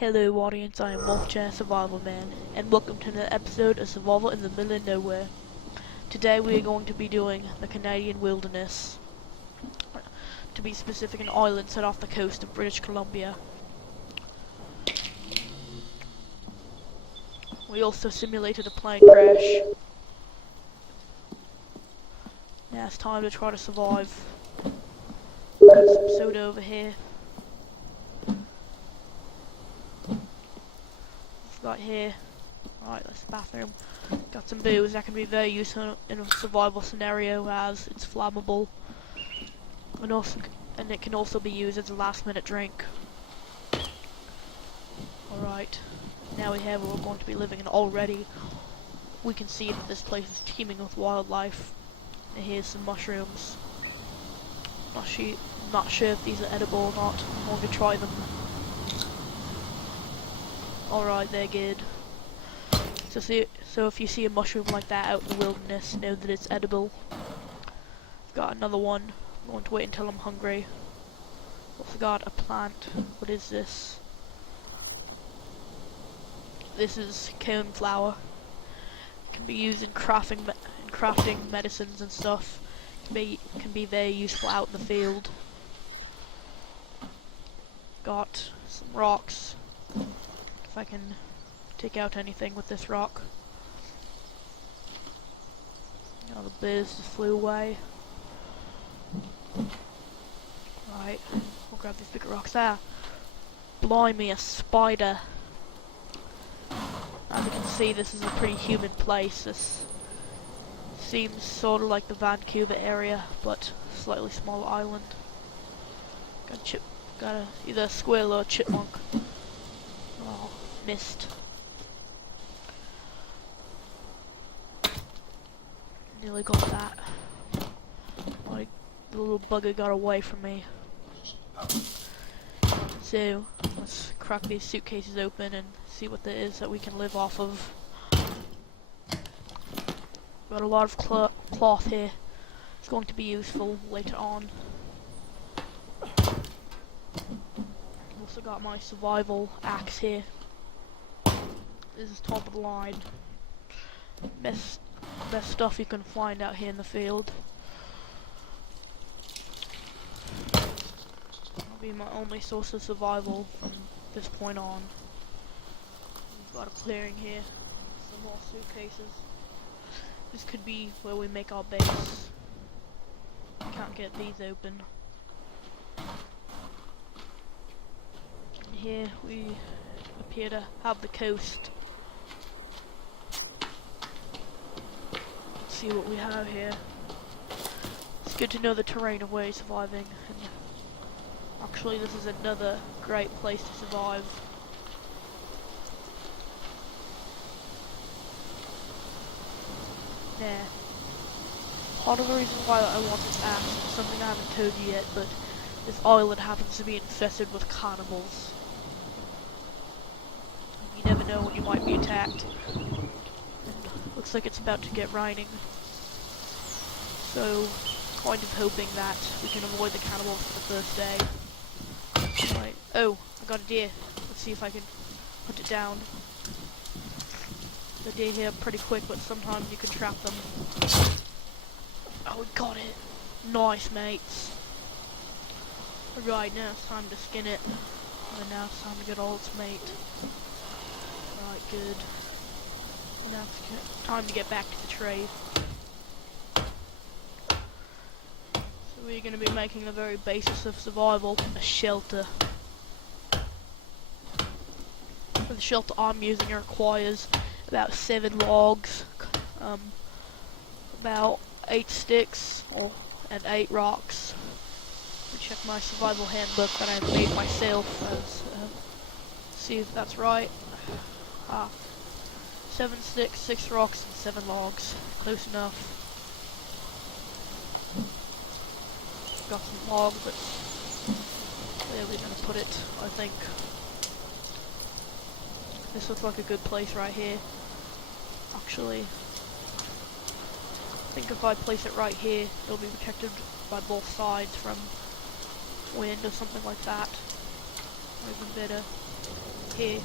Hello audience, I am Survivorman, and welcome to another episode of Survival in the Middle of Nowhere. Today we are going to be doing the Canadian wilderness. To be specific, an island set off the coast of British Columbia. We also simulated a plane crash. Now it's time to try to survive. Got some soda over here. Got here. Alright, that's the bathroom. Got some booze that can be very useful in a survival scenario as it's flammable. And it can also be used as a last minute drink. Alright, now we have where we're going to be living, and already we can see that this place is teeming with wildlife. And here's some mushrooms. Not sure if these are edible or not. I'm going to try them. Alright, they're good. So if you see a mushroom like that out in the wilderness, know that it's edible. I've got another one. I'm going to wait until I'm hungry. Also got a plant. What is this? This is cone flower. It can be used in crafting medicines and stuff. It can be very useful out in the field. Got some rocks. If I can take out anything with this rock. Now the biz just flew away. Right, we'll grab these bigger rocks there. Blimey, a spider. As you can see, this is a pretty humid place. This seems sort of like the Vancouver area, but slightly smaller island. Got either a squirrel or a chipmunk. Oh, missed. Nearly got that. Like, the little bugger got away from me. So, let's crack these suitcases open and see what there is that we can live off of. Got a lot of cloth here. It's going to be useful later on. Also got my survival axe here. This is top of the line. Best stuff you can find out here in the field. That'll be my only source of survival from this point on. We've got a clearing here. Some more suitcases. This could be where we make our base. Can't get these open. Here we appear to have the coast. Let's see what we have here. It's good to know the terrain of where you're surviving. And actually, this is another great place to survive. There. Part of the reason why I want this axe is something I haven't told you yet, but this island happens to be infested with cannibals. You never know when you might be attacked. And looks like it's about to get raining. So, kind of hoping that we can avoid the cannibals for the first day. Right. Oh, I got a deer. Let's see if I can hunt it down. The deer here are pretty quick, but sometimes you can trap them. Oh, we got it. Nice, mates. Right, now it's time to skin it. And now it's time to get all its mate. Right, good. Now it's time to get back to the trade. So we're going to be making the very basis of survival, a shelter. For the shelter I'm using, it requires about 7 logs, about 8 sticks, and 8 rocks. Check my survival handbook that I made myself. See if that's right. 7 sticks, 6 rocks, and 7 logs. Close enough. Got some logs, but where are we gonna put it? I think this looks like a good place right here. Actually, I think if I place it right here, it'll be protected by both sides from wind or something like that. Or even better, here.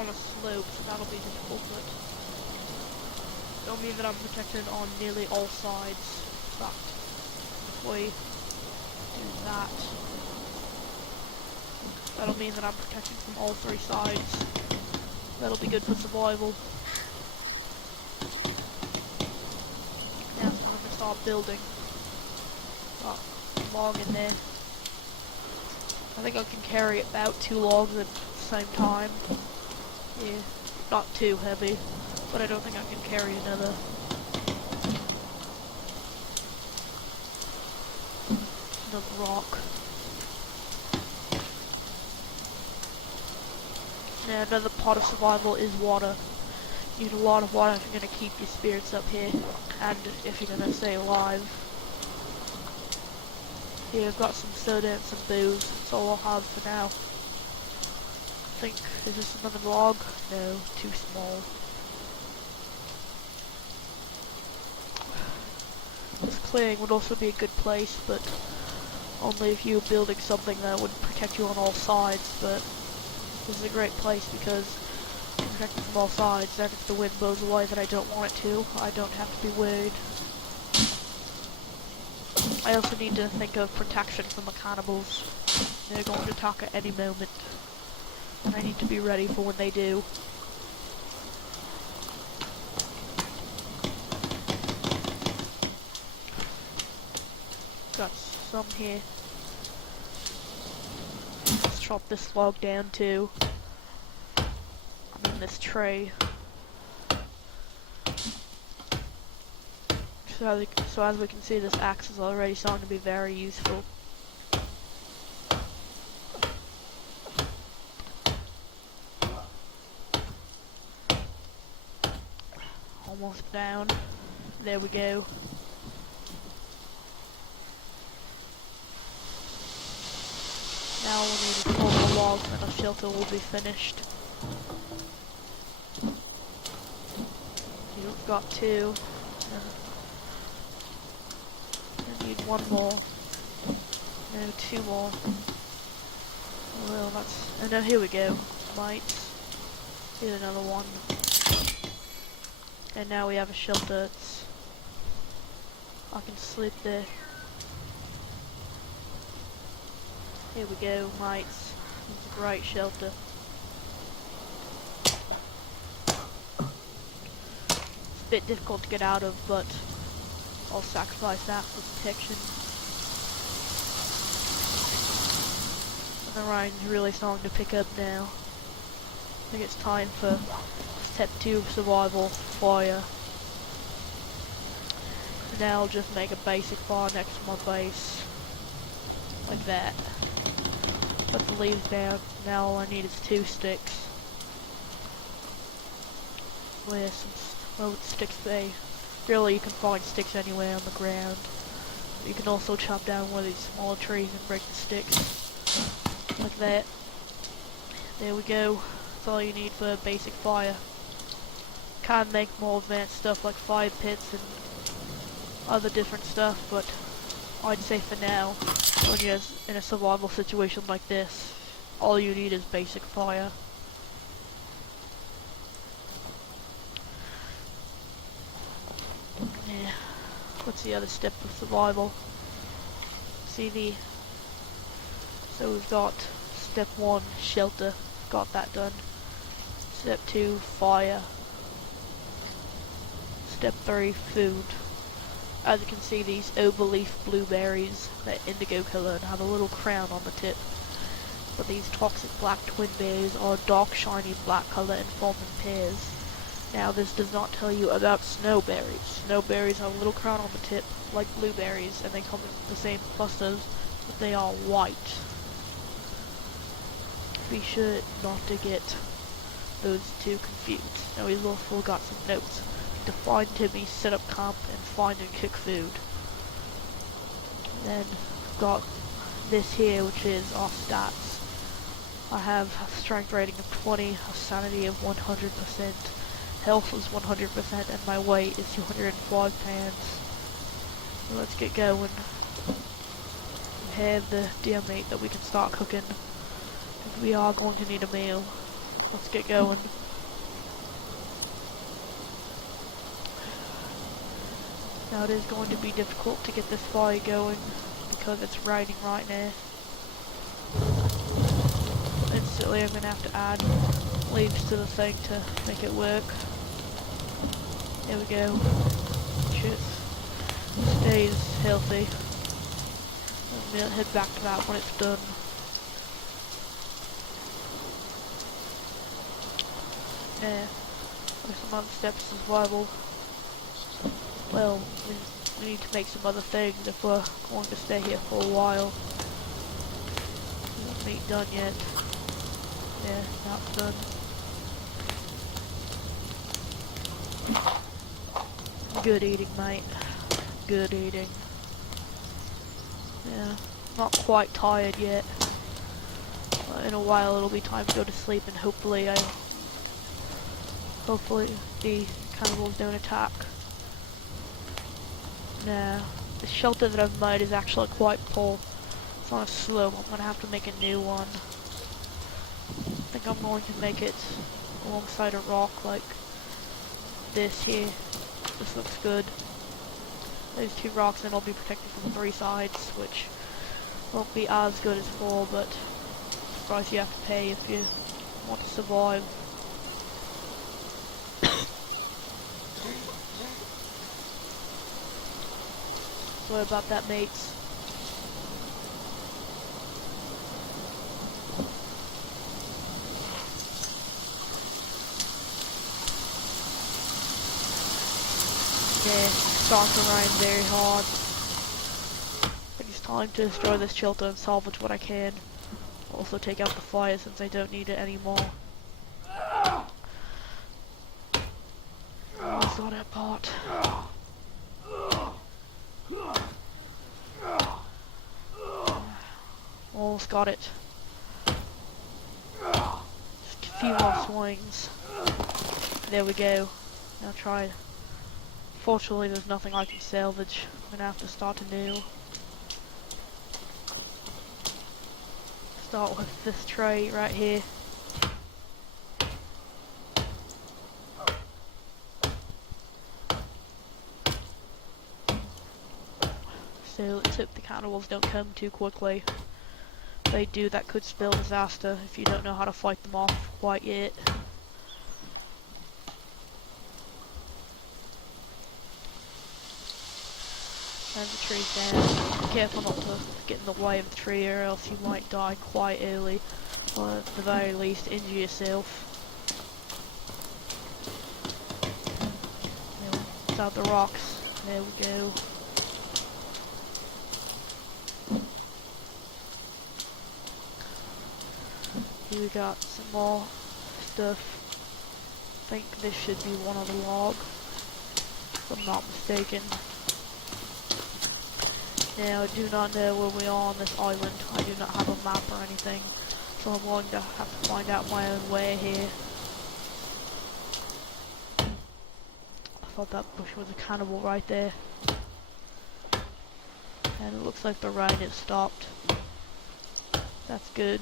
On a slope, so that'll be difficult, but it'll mean that I'm protected on nearly all sides. But if we do that, that'll mean that I'm protected from all three sides. That'll be good for survival. Now it's time to start building. Got a log in there. I think I can carry about 2 logs at the same time. Yeah, not too heavy, but I don't think I can carry another. Another rock. Now another part of survival is water. You need a lot of water if you're going to keep your spirits up here, and if you're going to stay alive. Here I've got some soda and some booze, that's all I'll have for now. I think, is this another log? No, too small. This clearing would also be a good place, but only if you were building something that would protect you on all sides, but this is a great place because I'm protected from all sides, and if the wind blows away that I don't want it to, I don't have to be worried. I also need to think of protection from the cannibals. They're going to attack at any moment, and I need to be ready for when they do. Got some here. Let's chop this log down too. I mean this tray. So as we can see, this axe is already starting to be very useful. Almost down. There we go. Now we'll need to pull the logs and the shelter will be finished. You've got 2. I need 1 more. No, 2 more. Well, that's... oh no, here we go. Mites. Here's another one. And now we have a shelter. I can sleep there. Here we go, mites. It's a great shelter. It's a bit difficult to get out of, but I'll sacrifice that for protection. And the rain's really starting to pick up now. I think it's time for step 2 of survival, fire. Now I'll just make a basic fire next to my base. Like that. Put the leaves down. Now all I need is 2 sticks. Where would sticks be? Really, you can find sticks anywhere on the ground. You can also chop down one of these smaller trees and break the sticks. Like that. There we go. That's all you need for a basic fire. Can make more advanced stuff like fire pits and other different stuff, but I'd say for now, when you're in a survival situation like this, all you need is basic fire. Yeah. What's the other step of survival? So we've got step 1, shelter, got that done. Step 2, fire. Step 3, food. As you can see, these overleaf blueberries, they're indigo color and have a little crown on the tip. But these toxic black twin berries are dark shiny black color and form in pairs. Now this does not tell you about snowberries. Snowberries have a little crown on the tip, like blueberries, and they come in the same clusters, but they are white. Be sure not to get those 2 confused. Now we've also got some notes. To find Timmy, set up camp, and find and cook food. Then we've got this here, which is our stats. I have a strength rating of 20, a sanity of 100%, health is 100%, and my weight is 205 pounds. So let's get going. have the deer meat that we can start cooking. We are going to need a meal. Let's get going. Now it is going to be difficult to get this fire going because it's raining right now. Instantly I'm going to have to add leaves to the thing to make it work. There we go. Shit. Stays healthy. I'm going to head back to that when it's done. Yeah. There's some other steps to survival. Well, we need to make some other things if we're going to stay here for a while. Meat done yet. Yeah, not done. Good eating, mate. Good eating. Yeah, not quite tired yet. But in a while it'll be time to go to sleep and hopefully the cannibals don't attack. Nah, the shelter that I've made is actually quite full. It's on a slope. I'm gonna have to make a new one. I think I'm going to make it alongside a rock like this here. This looks good. There's 2 rocks and it'll be protected from 3 sides, which won't be as good as 4, but it's the price you have to pay if you want to survive. Sorry about that, mates. Yeah, it's starting to rain very hard. I think it's time to destroy this shelter and salvage what I can. Also take out the fire since I don't need it anymore. Almost got that pot. Almost got it. Just a few more swings. There we go. Now try. Fortunately, there's nothing I can salvage. I'm gonna have to start anew. Start with this tray right here. So let's hope the cannibals don't come too quickly. If they do, that could spell disaster if you don't know how to fight them off quite yet. Turn the trees down. Be careful not to get in the way of the tree or else you might die quite early. Or at the very least injure yourself. Without the rocks. There we go. Here we got some more stuff. I think this should be one of the log, if I'm not mistaken. Now I do not know where we are on this island. I do not have a map or anything, so I'm going to have to find out my own way here. I thought that bush was a cannibal right there. And it looks like the rain has stopped. That's good.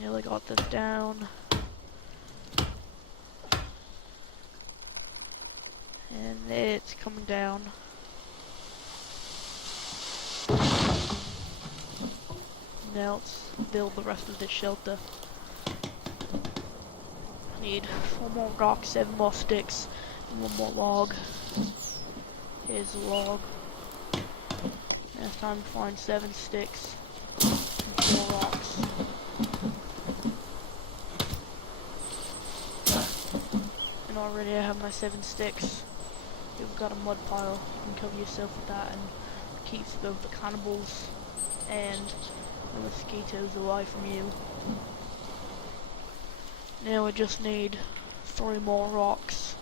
Nearly got this down. And it's coming down. Now let's build the rest of this shelter. I need 4 more rocks, 7 more sticks, and 1 more log. Here's the log. Now it's time to find 7 sticks and 4 rocks. And already I have my 7 sticks. You've got a mud pile. You can cover yourself with that and keeps both the cannibals and the mosquitoes away from you. Now I just need 3 more rocks.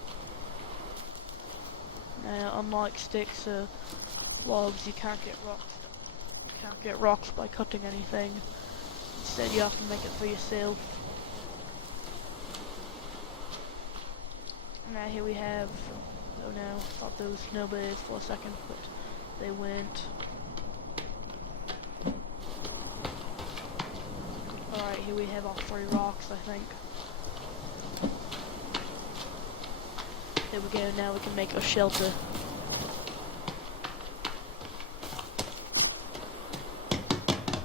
Now, unlike sticks or logs, you can't get rocks. You can't get rocks by cutting anything. Instead, you have to make it for yourself. Now here we have Oh no, thought those snow bears for a second, but they went. Alright, here we have our 3 rocks, I think. There we go, now we can make a shelter.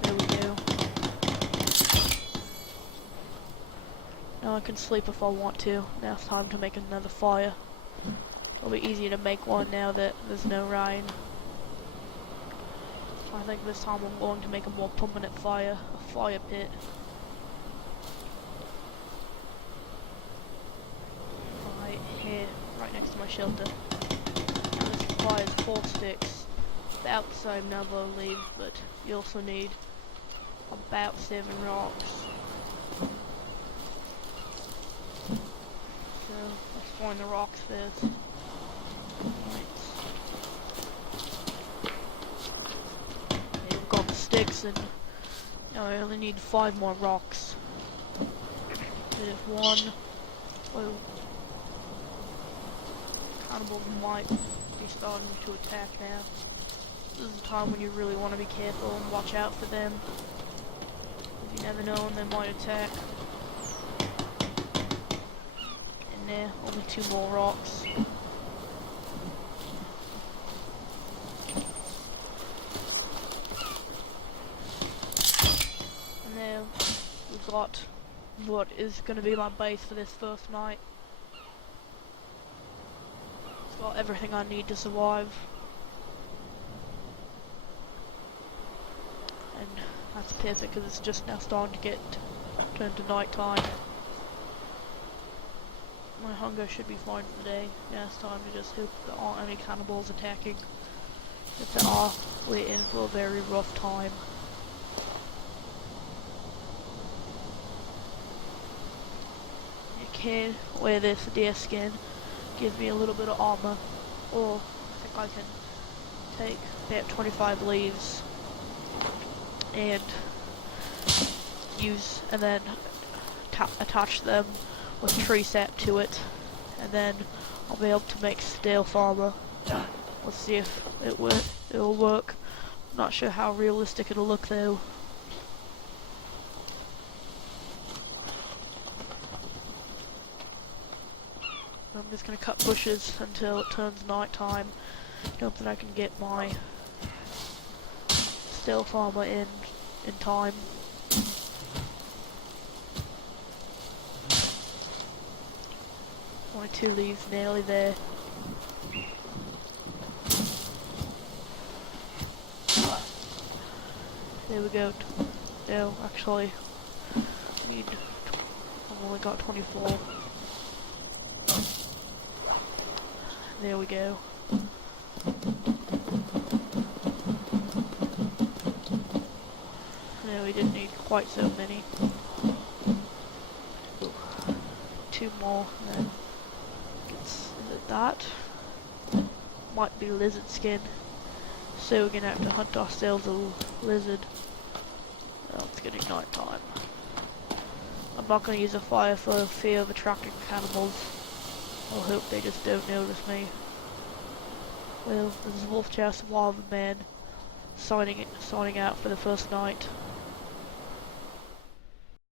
There we go. Now I can sleep if I want to. Now it's time to make another fire. It'll be easier to make one now that there's no rain. I think this time I'm going to make a more permanent fire, a fire pit. Right here, right next to my shelter. Now this requires 4 sticks, about the same number of leaves, but you also need about 7 rocks. So let's find the rocks first. We've got the sticks, and now I only need 5 more rocks. There's 1. Oh, cannibals might be starting to attack now. This is the time when you really want to be careful and watch out for them. You never know when they might attack. And there, only 2 more rocks. And there, we've got what is going to be my base for this first night. It's got everything I need to survive. And that's perfect because it's just now starting to get turned to night time. My hunger should be fine for the day. Now it's time to just hope there aren't any cannibals attacking. If there are, we're in for a very rough time. You can wear this deer skin, gives me a little bit of armor, or I think I can take about 25 leaves and use, and then attach them with tree sap to it, and then I'll be able to make stealth armor. Let's see if it'll work. I'm not sure how realistic it'll look though. I'm just gonna cut bushes until it turns night time. Hope that I can get my stealth armor in time. Only 2 leaves, nearly there. There we go. No, actually, I've only got 24. There we go. No, we didn't need quite so many. 2 more, and then is it that? Might be lizard skin. So we're gonna have to hunt ourselves a lizard. Oh, it's getting night time. I'm not gonna use a fire for fear of attracting cannibals. I'll hope they just don't notice me. Well, this is Chow, Survivorman signing out for the first night.